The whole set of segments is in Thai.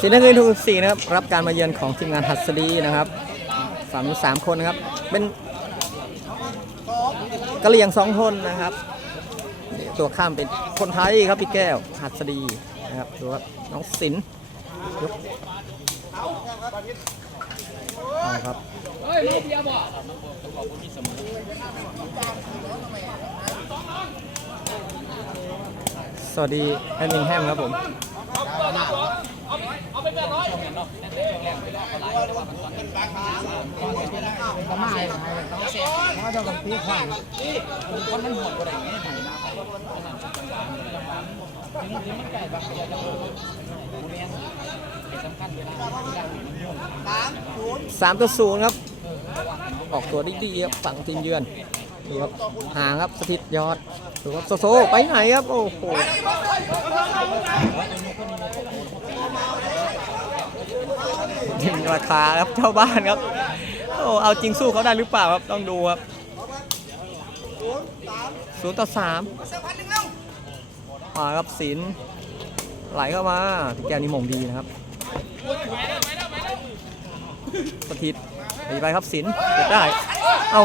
สีน้ำเงินทุกสี่นะครับรับการมาเยือนของทีมงานหัสดีนะครับสามสามคนนะครับ เป็นกะเหรี่ยงสองคนนะครับ ตัวข้ามเป็นคนไทยครับพี่แก้วหัสดีนะครับดูครับน้องศิลป์ยกครับสวัสดีแอดมินแฮมครับผม ก็มาเลยต้องเสียเพราะจ้ากับตีขวานคนมันหมดอะไรอย่างเงี้ยนี่มันไก่บบเดียวจะโดนเรียนสำคัญเวลาสามต่อศูนย์ครับ ออกตัวได้ดีครับฝั่งทีมเยือน ดูครับห่างครับสถิตยอดดูครับโซโซไปไหนครับโอ้โหยิงราคาครับเจ้าบ้านครับโอ้เอาจริงสู้เขาได้หรือเปล่าครับต้องดูครับศูนย์ต่อสามมาครับศิลไหลเข้ามาแกนี่มงดีนะครับสถิตไปครับศิลเก็บได้ เอา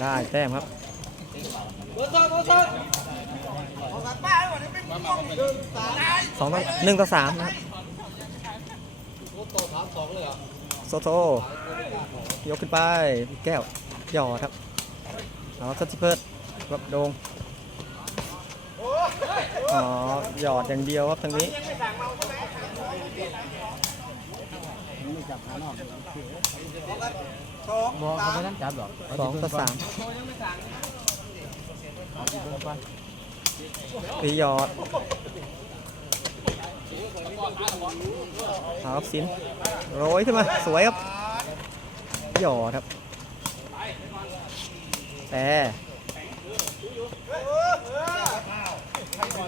ได้แต้มครับสองต่อหนึ่งต่อสามนะครับโซโซยกขึ้นไปแก้วหยอดครับเอาสติเพิร์ดรับโดงอ๋อหยอดอย่างเดียวครับทางนี้ บอกเขาไม่ต้องจับหรอกสองต่อสามตีหยอดเอาครับสินโรยขึ้นมา สวยครับหยอดครับ แต่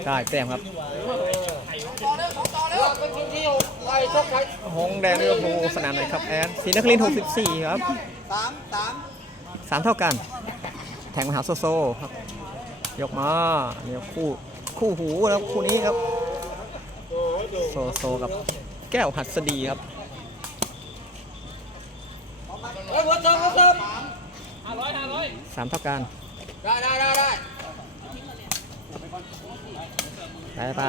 ได้แต้มครับ หงแดงเรือภูสนามไหนครับแอนสีนคริน64 ครับสามสามสามเท่ากัน แทงมหาโซโซครับ ยกมาเนี่ยคู่คู่หูแล้วคู่นี้ครับ โซโซกับแก้วหัดสดีครับเฮ้ยหัวเติมหัวเติมสามเท่ากัน ได้ได้ได้ได้ไปไป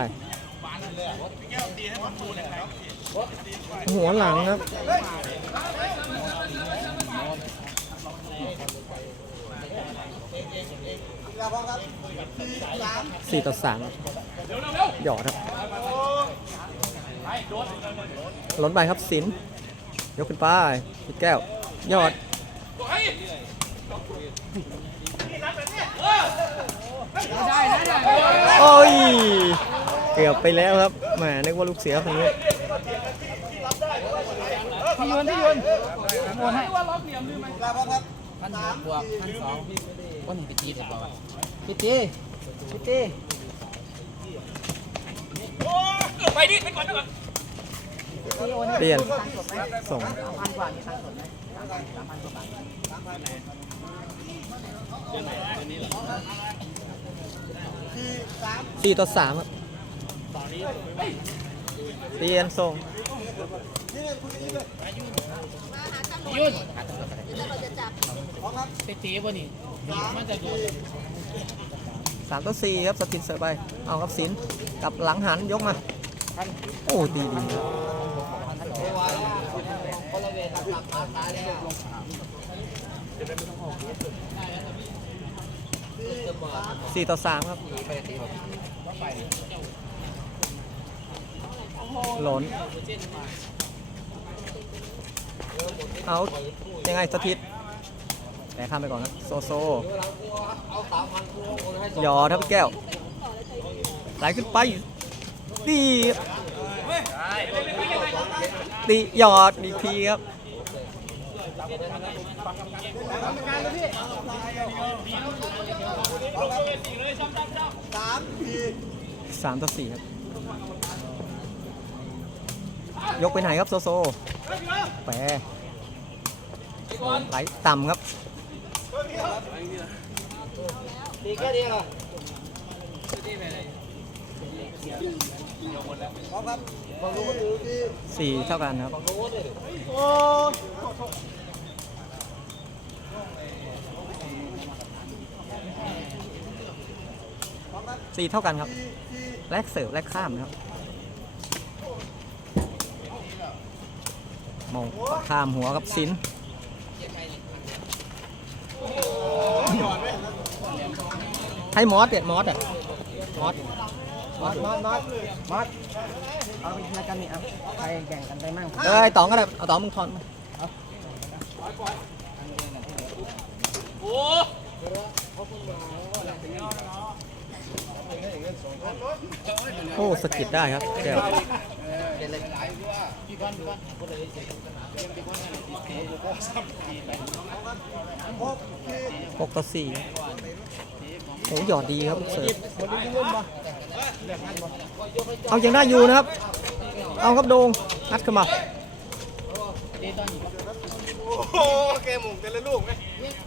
หัวหลังครับสี่สามสี่ต่อสามหยอดครับล้นไปครับสิน ยกขึ้นไปพี่แก้ว ยอดโอ้ย เกือบไปแล้วครับแหมนึกว่าลูกเสียคนนี้ พี่ยนพี่ยนโอนให้อย่าพอครับพันบวกพันสองวันนี้ไปจีดหรือเปล่าพี่ตีพี่ตีเปลี่ยนส่งพันกว่ามีพันสดไหมสามพันกว่าบาทสี่ต่อสามครับ เปลี่ยนส่งยุ่นไปตีบ่นี่มันจะโดนสามต่อสี่ครับสตินเสิร์ฟไป เอาครับสินกลับหลังหันยกมา โอ้ดีดีครับสี่ต่อสามครับห ล่นเอายังไงสถิตแต่ข้ามไปก่อนครับโซโซหยอดครับแก้วไหลขึ้นไปตีตีหยอดอีกทีครับสามต่อสี่ครับ ยกไปไหนครับโซโซแปรไหลต่ำครับตีแค่นี้เหรอพร้อมครับฝั่งนู้นอยู่ที่สี่เท่ากันครับสี่เท่ากันครับ แลกเสิร์ฟแลกข้ามนะครับ มองข้ามหัวกับสินให้มอสเด็ดมอสอะมอสมอสมอสมอสมอสเอาไปราการนี้ครับใครแข่งกันไปมั่งเอ้ยต๋องก็ได้เอาต๋องมึงทอนมาโอ้สกิดได้ครับแก้ว หกที่หกต่อสี่โอ้หยอดดีครับลูกเสิร์ฟเอายังได้อยู่นะครับ เอาครับโดงนัดขึ้นมาโอ้โหเกมหมุนแต่ละลูกไหม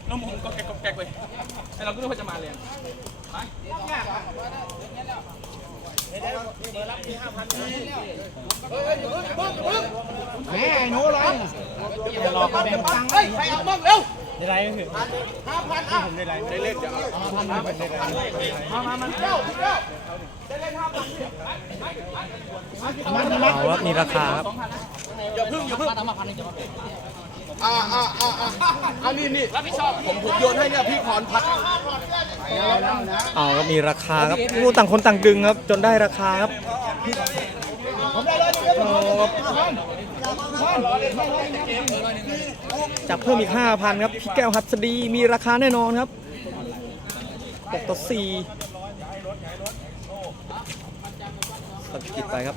น้องมุมก็แกกก็แกกเลยแต่เราก็นึกว่าจะมาเลยอะ แม่หนูอยจะรอก็แบ่งตังค์เฮ้ใครเอาบ้างเร็วได้ไรก็คือห้าพันอะได้เล่นเดี๋ยวเอามามามันเร็วเร็วมันมันเอาครับมีราคาครับอย่าพึ่งอย่าพึ่ง อ่าอ่าอ่าอ่าอ่านี่นี่รับผิดชอบผมผมโยนให้เนี่ยพี่พรพัฒน์เอาครับมีราคาครับรู้ต่างคนต่างดึงครับ จนได้ราคาครับผมได้เลยนี่เอาครับจับเพิ่มอีก 5,000 ครับพี่แก้วหัสดีมีราคาแน่นอนครับ6ต่อ4สกิดไปครับ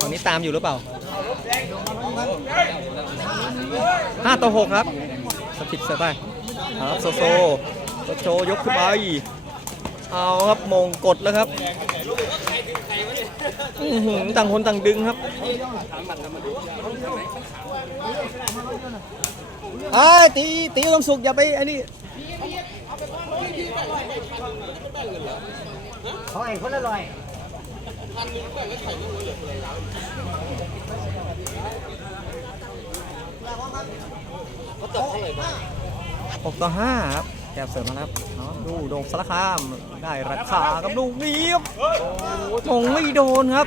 ตอนนี้ตามอยู่หรือเปล่า5ต่อ6ครับสกิดเสียไปครับโซโซโซโยกขึ้นไปเอาครับมงกดแล้วครับต่างคนต่างดึงครับไอ้ตีตีความสุขอย่าไปอ้นี่เขาไอ้คนละร้อย หกต่อห้าครับแกบเสริมมาแล้วครับเอาดูโดงสารคามได้ราคากับลูกนี้ครับมงไม่โดนครับ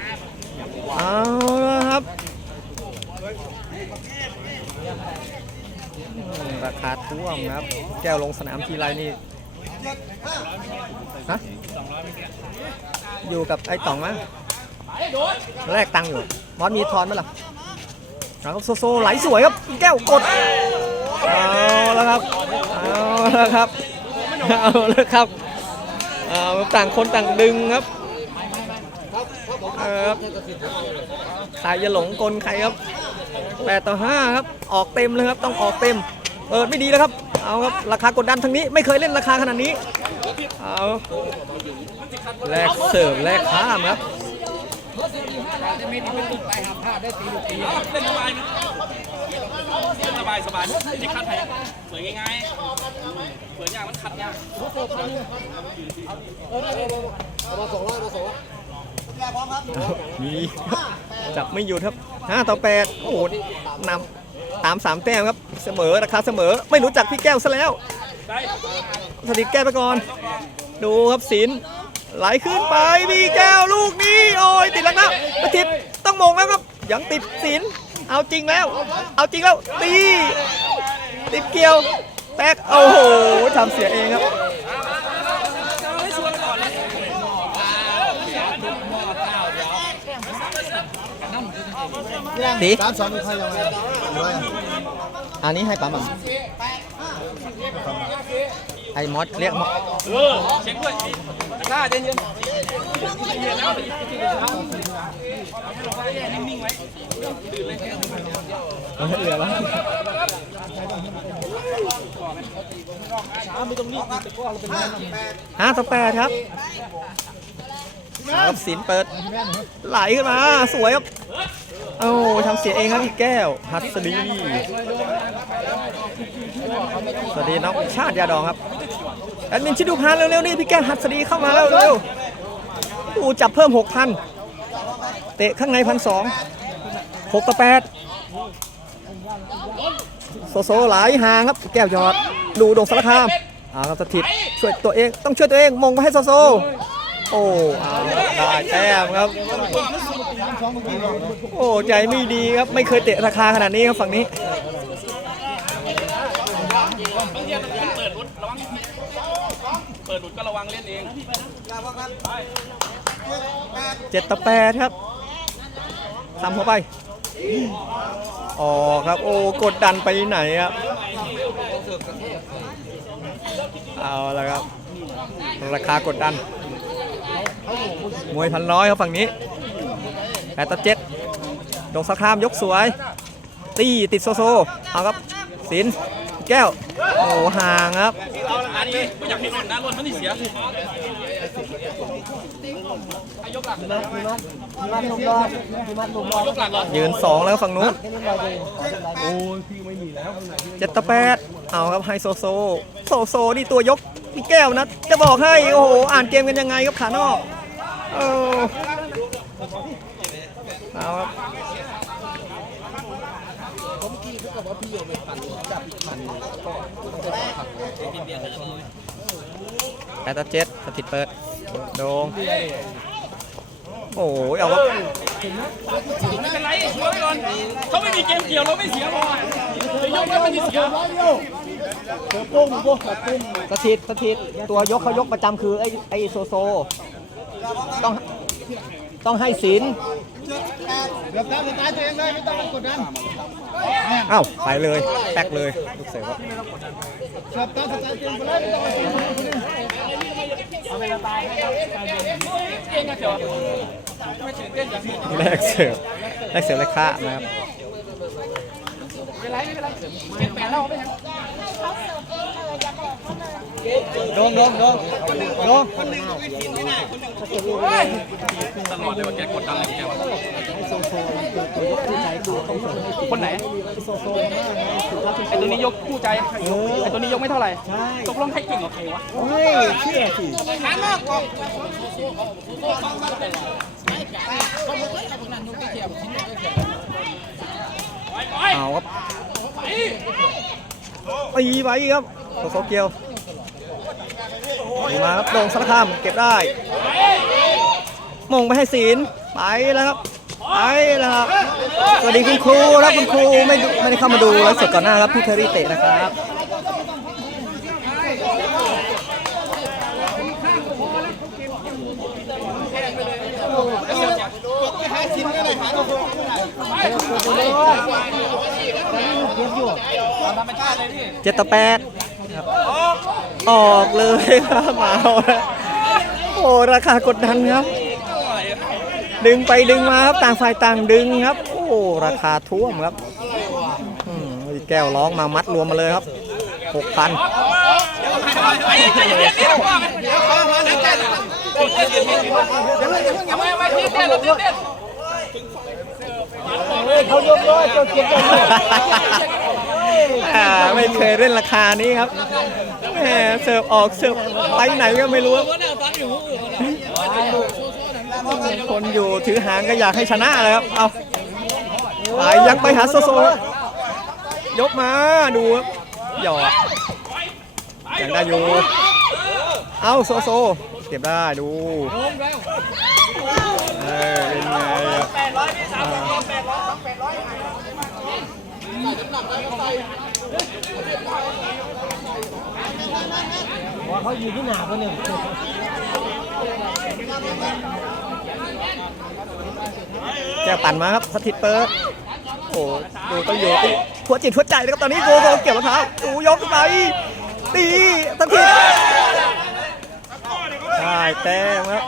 เอาละครับ ราคาท่วมครับ แก้วลงสนามทีไรนี่ฮะ อยู่กับไอ้ต่องมั้งแลกตังค์อยู่มอสมีทอนไหมล่ะเอาครับโซโซไหลสวยครับแก้วกดเอาแล้วครับเอาแล้วครับเอาแล้วครับเอาต่างคนต่างดึงครับครับใครจะหลงกลใครครับ8ต่อ5ครับออกเต็มเลยครับต้องออกเต็มเปิดไม่ดีแล้วครับเอาครับราคากดดันทางนี้ไม่เคยเล่นราคาขนาดนี้เอา แลกเสิร์ฟแลกข้ามครับจะม่ดีเป็นลูกไปหาผ้าได้ตีลูกตีเล่นสบายนะสบายสบายนี่คัดไทยสวยง่ายๆสวยยากมันคัดยากมาส่งแล้วมาส่งแล้วพร้อมครับนี่จับไม่หยุดครับ5ต่อ8โอ้โหนำตาม3แต้มครับเสมอราคาเสมอไม่รู้จักพี่แก้วซะแล้วสถิตแก้วไปก่อน ดูครับศิลป์ ไหลขึ้นไปพี่แก้วลูกนี้โอ้ยติดแล้วนะประทิดต้องมงแล้วครับยังติดศิลป์เอาจริงแล้ว เอาจริงแล้วตีติดเกี่ยวแตกโอ้โหทำเสียเองครับตีสามสองมีใครยังไงด้วยอันนี้ให้ปั๊มอะไอ้มอสเรียกมอส เออเช็คด้วยกล้าเย็นเย็นเย็นแล้วนิ่งๆเหลือแล้วห้าต่อแปดครับครับศิลป์เปิด ไหลขึ้นมา สวยครับโอ้ทำเสียเองครับพี่แก้วฮัสดีสวัสดีน้องชาติยาดองครับ ดมินชิดดูพานเร็วๆนี่พี่แก้วหัสดีเข้ามาแล้วเร็วโอ้จับเพิ่มหกพันเตะข้างในพันสองหกต่อแปดโซโซหลายห่างครับ แก้วยอดดูโดงสารคามอาครับสถิตช่วยตัวเองต้องช่วยตัวเองมงมาให้โซโซ โอ้อาได้แต้มครับ โอ้ใจไม่ดีครับไม่เคยเตะราคาขนาดนี้ครับฝั่งนี้ บางทีมันเปิดรุดระวัง เปิดรุดก็ระวังเล่นเองเจ็ดต่อแปดครับทำเข้าไป ออกครับ โอ้ กดดันไปไหนครับ เอาละครับ ราคากดดัน มวยพันร้อยครับฝั่งนี้แปดต่อเจ็ดดงสะครามยกสวย ตีติดโซโซ เอาครับศิลป์ แก้ว โอ้ห่างครับ อันนี้ไม่อยากให้หล่นนะหล่นมันนี่เสียยกหลักยกหลักเหรอยืนสองแล้วฝั่งนู้นเจ็ดต่อแปดเอาครับไฮโซโซ โซโซนี่ตัวยกพี่แก้วนะ จะบอกให้ โอ้โห อ่านเกมกันยังไงครับขานอก เออเอาครับ แปดต่อเจ็ดสถิตเปิดโดงโอ้ยเอาครับไม่เป็นไรยกไปก่อนเขาไม่มีเกมเกี่ยวเราไม่เสียบอลเดี๋ยวยกแล้วมันนี่เสียสถิตสถิตตัวยกเขายกประจำคือไอ้ไอ้โซโซ ต้องต้องให้ศีลเอ้าวไปเลยแป๊กเลยลูกเสือครับเองอะเถอะไม่ตื่นเต้นอย่างนี้ แรกเสือแรกเสือแรกฆ่านะครับเป็นไรไม่เป็นไรเจ็ดแปดแล้วไม่ยัง โดงโดงโดงโดงตลอดเลยว่าแกกดดันอะไรแกวะคนไหนไอตัวนี้ยกคู่ใจไอตัวนี้ยกไม่เท่าไหร่ตกลงใครเก่งกว่าใครวะเฮ้ยเชื่อสิเอาครับตีไปครับโซโซเกียว ดีมาครับลงสารคามเก็บได้มงไปให้ศีลไปแล้วครับไปแล้วครับสวัสดีคุณครูครับคุณครูไม่ไม่ได้เข้ามาดูไลฟ์สดก่อนหน้าครับพี่เทอรี่เตะนะครับเจ็ดต่อแปดครับ ออกเลยครับมาแล้วโอ้ราคากดดันครับ ดึงไปดึงมาครับต่างฝ่ายต่างดึงครับ โอ้ราคาท่วมครับอีแก้วร้องมามัดรวมมาเลยครับหกพันเย็นๆนี่เราว่าเดี๋ยวเข้ามาแล้วใจยังไม่ไม่ที่เต้นเรต้น อ่าไม่เคยเล่นราคานี้ครับแหมเสิร์ฟออกเสิร์ฟไปไหนก็ไม่รู้ครับคนอยู่ถือหางก็อยากให้ชนะเลยครับ เอาไปยังไปหาโซโซยกมาดูครับหยอดยังได้อยู่ เอาโซโซเก็บได้ดูเออเป็นไงอะแก้วปั่นมาครับสถิตเปิด โอ้ดูต้องอยู่ที่หัวจิตหัวใจนะครับตอนนี้โกโกเกี่ยวรองเท้าดูยกขึ้นไปตีสถิตได้แต้มครับ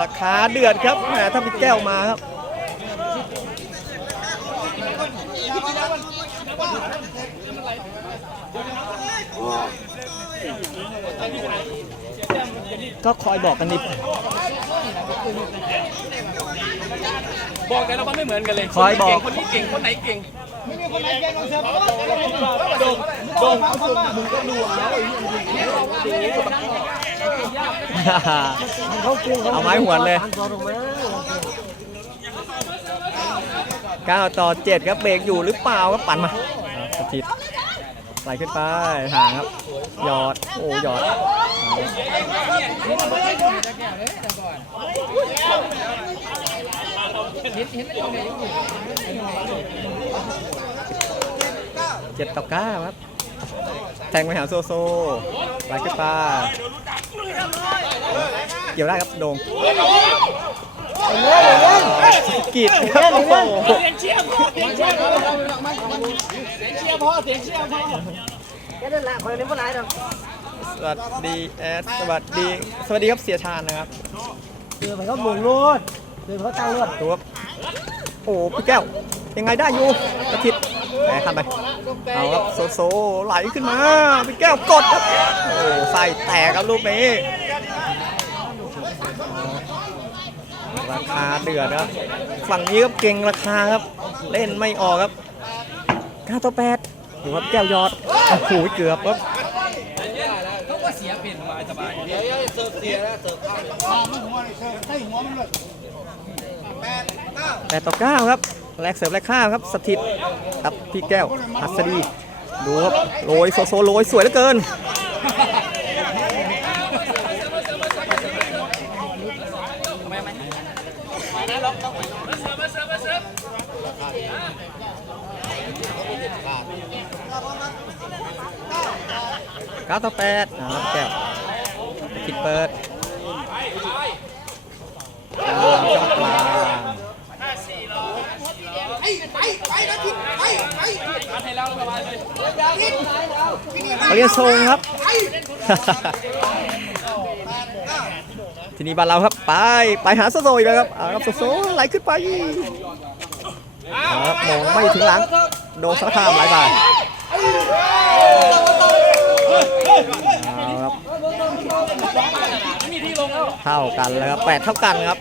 ราคาเดือดครับแหมถ้าพี่แก้วมาครับ ก็คอยบอกกันดิบอกแต่ละวันไม่เหมือนกันเลยคอยบอกคนนี้เก่งคนไหนเก่งโดนเขาสุดมึงก็ดูแล้วไอ้เหี้ยเอาไม้หวนเลย9ต่อ7ครับเบรกอยู่หรือเปล่าครับปั่นมาครับสถิต ไหลขึ้นไปห่างครับหยอดโอ้หยอดเจ็ดต่อเก้าครับแทงไปหาโซโซไหลขึ้นไปเกี่ยวได้ครับโดง กีดครับโอ้โหสวัสดีแอดสวัสดีสวัสดีครับเสียชาญนะครับเดือไปเขาหมุนรถเดือเขาตั้งรถดูครับโอ้พี่แก้วยังไงได้อยู่กระทิดแหมข้ามไปเอาครับโซโซไหลขึ้นมาพี่แก้วกดครับโอ้ใส่แตกครับลูกนี้ ราคาเดือดครับ ฝั่งนี้ครับเก่งราคาครับ เล่นไม่ออกครับ9ต่อ8ดูครับแก้วยอดโอ้โหเกือบครับเขาก็เสียเป็นมาสบายเดี๋ยวเสิร์ฟเสียแล้วเสิร์ฟข้างแปดต่อเก้าครับแลกเสิริมแลกข้ามครับสถิตครับพี่แก้วหัสดีดูครับโรยโซโซโรยสวยเหลือเกิน เก้าต่อแปดนะครับพี่แก้วผิดเปิดอ่าช่องกลางเขาเรียกทรงครับ ทีนี้บ้านเราครับ ไป ไปหาโซโซอีกแล้วครับเอาครับโซโซไหลขึ้นไปเอาครับมองไม่ถึงหลัง โดนสารคามหลายบาท เอาครับเท่ากันเลยครับแปดเท่ากันครับ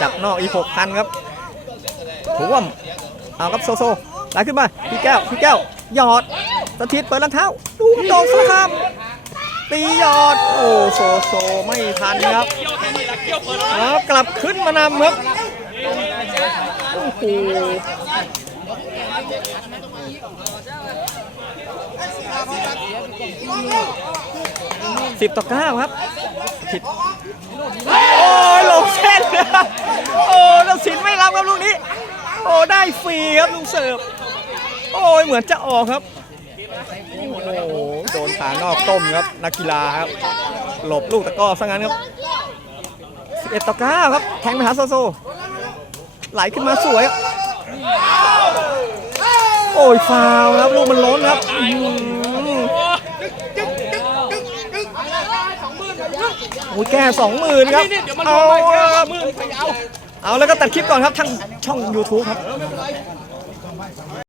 จับนอกอีกหกพันครับถ่วมเอาครับโซโซไหลขึ้นมาพี่แก้วพี่แก้วหยอดสถิตเปิดรองเท้าดูโดนสารคามตีหยอดโอ้โซโซไม่ทันครับแล้วกลับขึ้นมานำครับโอ้โห สิบต่อเก้าครับ ผิด โอ้ยลงเส้น โอ้ตัดสินไม่รับครับลูกนี้ โอ้ ได้ฟรีครับลุงเสิร์ฟ โอ้ยเหมือนจะออกครับ โอ้โหโดนขานอกต้มครับ นักกีฬาครับ หลบลูกตะกร้อซะงั้นครับ11ต่อ9ครับ แทงไปหาโซโซ ไหลขึ้นมาสวยครับโอ้ยฟาวล์ครับ ลูกมันล้นครับ อื้อหือโอ้ยแก้สองหมื่นครับเอาครับเอาแล้วก็ตัดคลิปก่อนครับทางช่อง YouTube ครับ